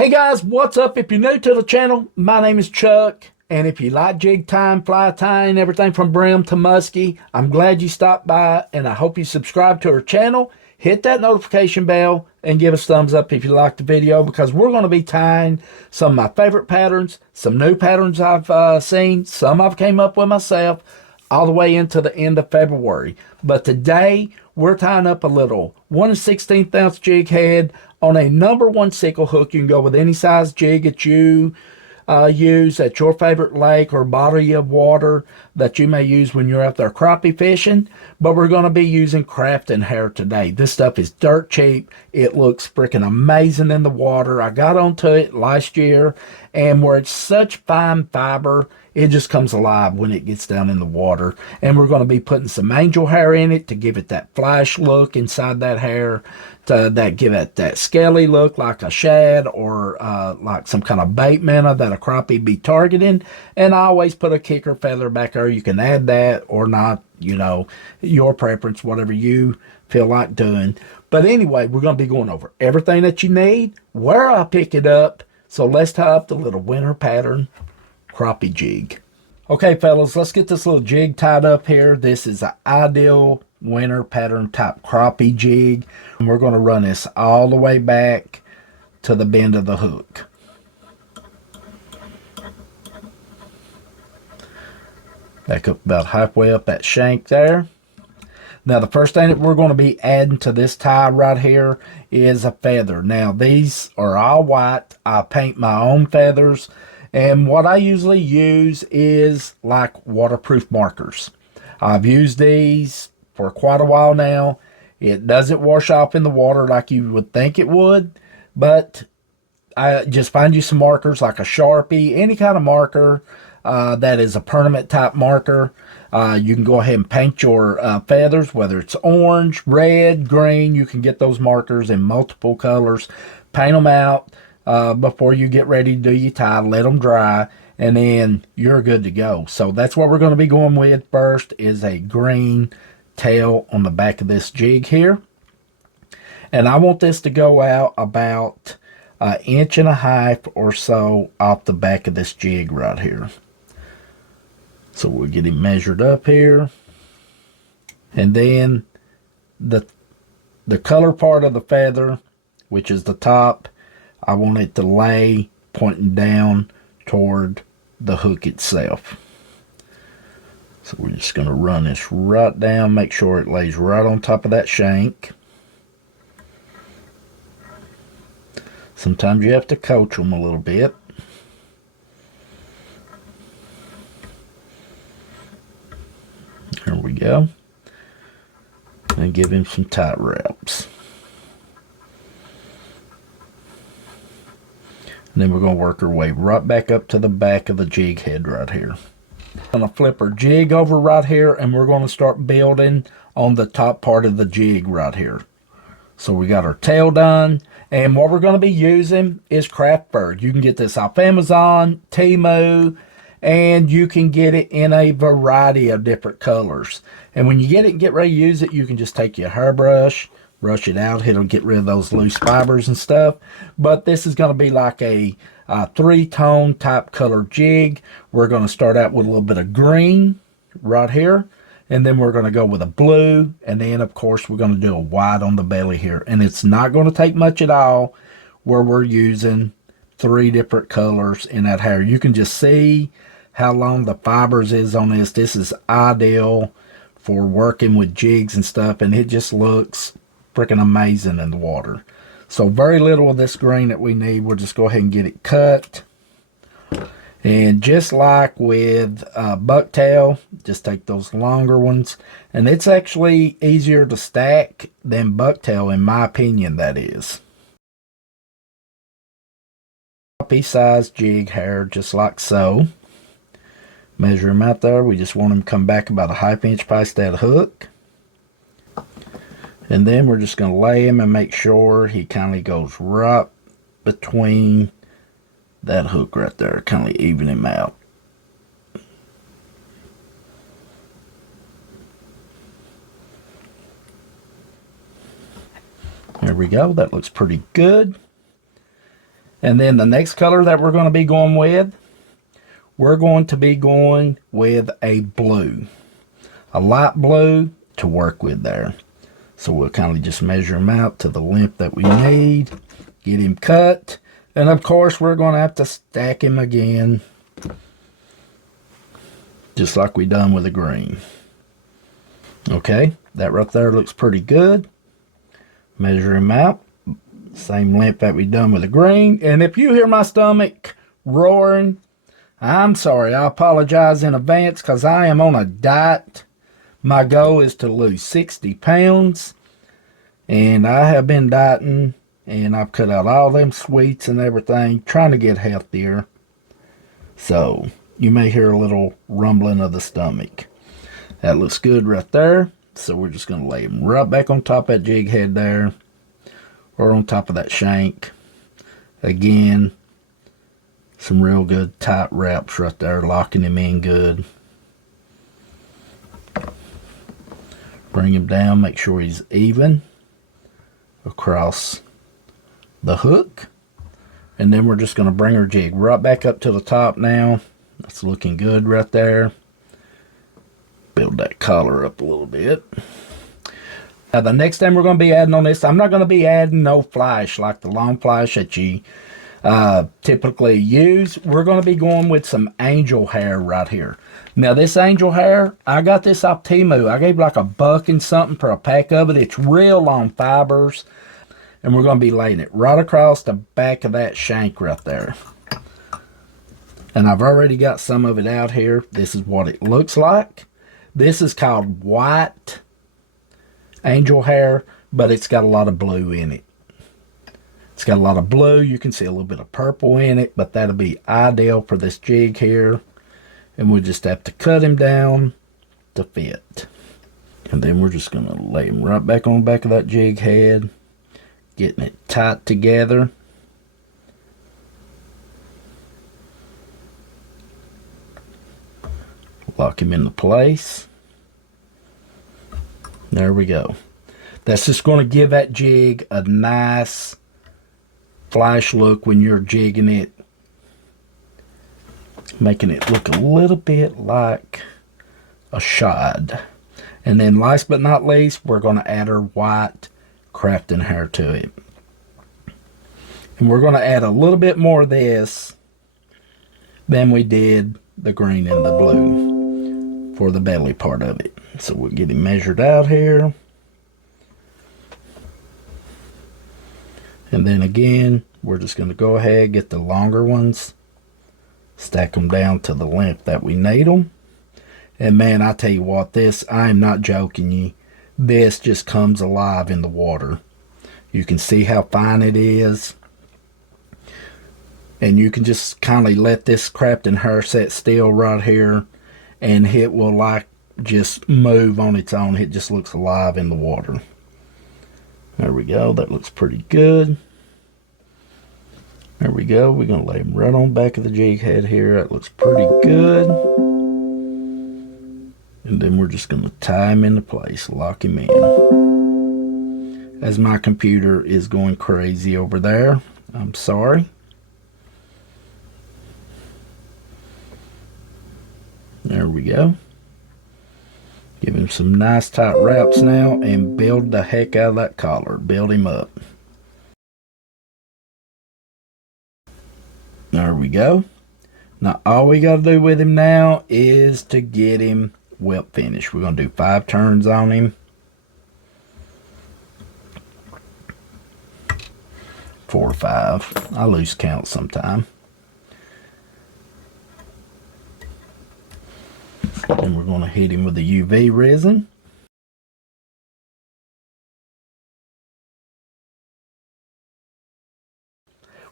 Hey guys, what's up? If you're new to the channel, my name is Chuck, and if you like jig tying, fly tying, everything from brim to muskie, I'm glad you stopped by, and I hope you subscribe to our channel, hit that notification bell, and give us thumbs up if you like the video, because we're going to be tying some of my favorite patterns, some new patterns I've seen, some I've came up with myself, all the way into the end of February. But today, we're tying up a little 1 16th ounce jig head on a #1 sickle hook. You can go with any size jig that you use at your favorite lake or body of water that you may use when you're out there crappie fishing. But we're going to be using Crafting hair today. This stuff is dirt cheap. It looks freaking amazing in the water. I got onto it last year, and where it's such fine fiber, it just comes alive when it gets down in the water. And we're going to be putting some angel hair in it to give it that flash look inside that hair, to that give it that scaly look like a shad or like some kind of bait minnow that a crappie be targeting. And I always put a kicker feather back there. You can add that or not, you know, your preference, whatever you feel like doing. But anyway, we're going to be going over everything that you need, where I pick it up. So let's tie up the little winter pattern crappie jig. Okay, fellas, let's get this little jig tied up here. This is an ideal winter pattern type crappie jig. And we're going to run this all the way back to the bend of the hook. Back up about halfway up that shank there. Now, the first thing that we're going to be adding to this tie right here is a feather. Now, these are all white. I paint my own feathers. And what I usually use is like waterproof markers. I've used these for quite a while now. It doesn't wash off in the water like you would think it would. But I just find you some markers like a Sharpie, any kind of marker that is a permanent type marker. You can go ahead and paint your feathers, whether it's orange, red, green. You can get those markers in multiple colors. Paint them out before you get ready to do your tie. Let them dry, and then you're good to go. So that's what we're going to be going with first, is a green tail on the back of this jig here. And I want this to go out about 1.5 inches or so off the back of this jig right here. So we'll get him measured up here. And then the color part of the feather, which is the top, I want it to lay pointing down toward the hook itself. So we're just going to run this right down, make sure it lays right on top of that shank. Sometimes you have to coach them a little bit. There we go. And give him some tight wraps. And then we're going to work our way right back up to the back of the jig head right here. I'm going to flip our jig over right here, and we're going to start building on the top part of the jig right here. So we got our tail done, and what we're going to be using is craft fur. You can get this off Amazon, Temu, and you can get it in a variety of different colors. And when you get it and get ready to use it, you can just take your hairbrush, brush it out. It'll get rid of those loose fibers and stuff. But this is going to be like a 3-tone type color jig. We're going to start out with a little bit of green right here. And then we're going to go with a blue. And then, of course, we're going to do a white on the belly here. And it's not going to take much at all where we're using 3 different colors in that hair. You can just see how long the fibers is on this. This is ideal for working with jigs and stuff. And it just looks freaking amazing in the water. So very little of this green that we need. We'll just go ahead and get it cut. And just like with bucktail, just take those longer ones. And it's actually easier to stack than bucktail, in my opinion, that is. Crappie-sized jig hair, just like so. Measure him out there. We just want him to come back about a 1/2 inch past that hook. And then we're just going to lay him and make sure he kind of goes right between that hook right there. Kind of even him out. There we go. That looks pretty good. And then the next color that we're going to be going with, we're going to be going with a blue. A light blue to work with there. So we'll kind of just measure him out to the length that we need. Get him cut. And of course we're going to have to stack him again. Just like we done with the green. Okay, that right there looks pretty good. Measure him out. Same length that we done with the green. And if you hear my stomach roaring, I'm sorry. I apologize in advance because I am on a diet. My goal is to lose 60 pounds. And I have been dieting. And I've cut out all them sweets and everything. Trying to get healthier. So you may hear a little rumbling of the stomach. That looks good right there. So we're just going to lay him right back on top of that jig head there. Or on top of that shank. Again, some real good tight wraps right there, locking him in good. Bring him down, make sure he's even across the hook. And then we're just going to bring our jig right back up to the top now. That's looking good right there. Build that collar up a little bit. Now the next thing we're going to be adding on this, I'm not going to be adding no flash like the long flash that you typically use. We're going to be going with some angel hair right here. Now this angel hair, I got this off Temu. I gave like $1 and something for a pack of it. It's real long fibers. And we're going to be laying it right across the back of that shank right there. And I've already got some of it out here. This is what it looks like. This is called white angel hair, but it's got a lot of blue in it. It's got a lot of blue. You can see a little bit of purple in it, but that'll be ideal for this jig here. And we'll just have to cut him down to fit. And then we're just going to lay him right back on the back of that jig head, getting it tight together. Lock him into place. There we go. That's just going to give that jig a nice flash look when you're jigging it. Making it look a little bit like a shad. And then last but not least, we're going to add our white crafting hair to it. And we're going to add a little bit more of this than we did the green and the blue for the belly part of it. So we'll get him measured out here. And then again, we're just going to go ahead, get the longer ones, stack them down to the length that we need them. And man, I tell you what, this, I am not joking you, this just comes alive in the water. You can see how fine it is. And you can just kind of let this crafting hair set still right here, and it will like just move on its own. It just looks alive in the water. There we go. That looks pretty good. There we go. We're going to lay him right on the back of the jig head here. That looks pretty good. And then we're just going to tie him into place, lock him in. As my computer is going crazy over there, I'm sorry. There we go. Give him some nice tight wraps now and build the heck out of that collar. Build him up. There we go. Now all we got to do with him now is to get him welt finished. We're going to do 5 turns on him. 4 or 5. I lose count sometime. And we're going to hit him with the UV resin.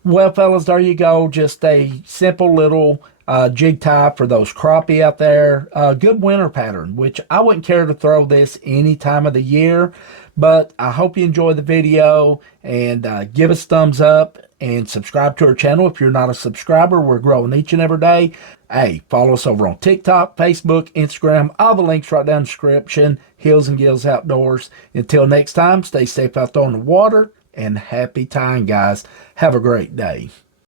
Well, fellas, there you go. Just a simple little jig tie for those crappie out there. Good winter pattern, which I wouldn't care to throw this any time of the year. But I hope you enjoyed the video, and give us thumbs up and subscribe to our channel if you're not a subscriber. We're growing each and every day. Hey, follow us over on TikTok, Facebook, Instagram. All the links right down in the description. Hills and Gills Outdoors. Until next time, stay safe out there on the water, and happy tying, guys. Have a great day.